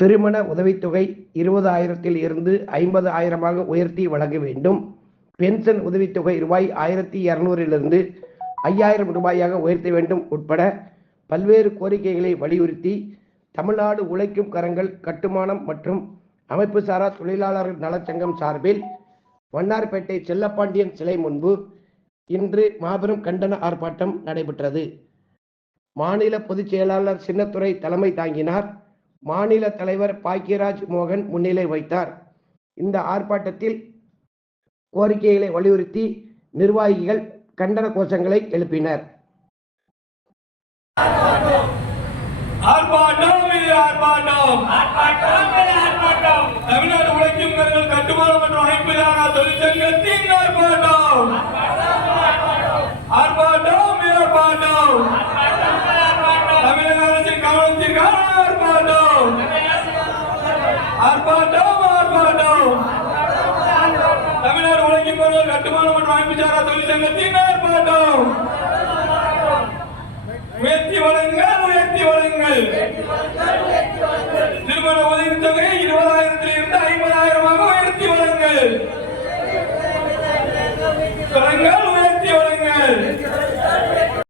திருமண உதவித்தொகை இருபதாயிரத்தில் இருந்து ஐம்பது ஆயிரமாக உயர்த்தி வழங்க வேண்டும். பென்ஷன் உதவித்தொகை ரூபாய் ஆயிரத்தி இரநூறிலிருந்து ஐயாயிரம் ரூபாயாக உயர்த்த வேண்டும் உட்பட பல்வேறு கோரிக்கைகளை வலியுறுத்தி தமிழ்நாடு உழைக்கும் கரங்கள் கட்டுமானம் மற்றும் அமைப்பு சாரா தொழிலாளர்கள் நலச்சங்கம் சார்பில் வண்ணார்பேட்டை செல்லப்பாண்டியன் சிலை முன்பு இன்று மாபெரும் கண்டன ஆர்ப்பாட்டம் நடைபெற்றது. மாநில பொதுச் செயலாளர் சின்னத்துறை தலைமை தாங்கினார். மாநில தலைவர் பாக்கியராஜ் மோகன் முன்னிலை வைத்தார். இந்த ஆர்ப்பாட்டத்தில் கோரிக்கைகளை வலியுறுத்தி நிர்வாகிகள் கண்டன கோஷங்களை எழுப்பினர். ஆர்ப்பாட்டம் இது ஆர்ப்பாட்டம். தமிழ்நாடு உழைக்கும் கட்டுமானம் மற்றும் அமைப்பிலான தொழிற்சங்கத்தின் ஆர்ப்பாட்டம். ஆர்ப்பாட்டம் ஆர்ப்பாட்டம். தமிழ்நாடு உழைக்கும் கருங்கள் கட்டுமானம் மற்றும் அமைப்புச்சாரா தொழிற்சங்கத்தின் ஆர்ப்பாட்டம். உயர்த்தி வழங்குங்கள் உயர்த்தி வழங்குங்கள் திருமண உதவித்தொகை இருபதாயிரத்தில் இருந்து ஐம்பதாயிரமாக உயர்த்தி வழங்குங்கள் வழங்குங்கள்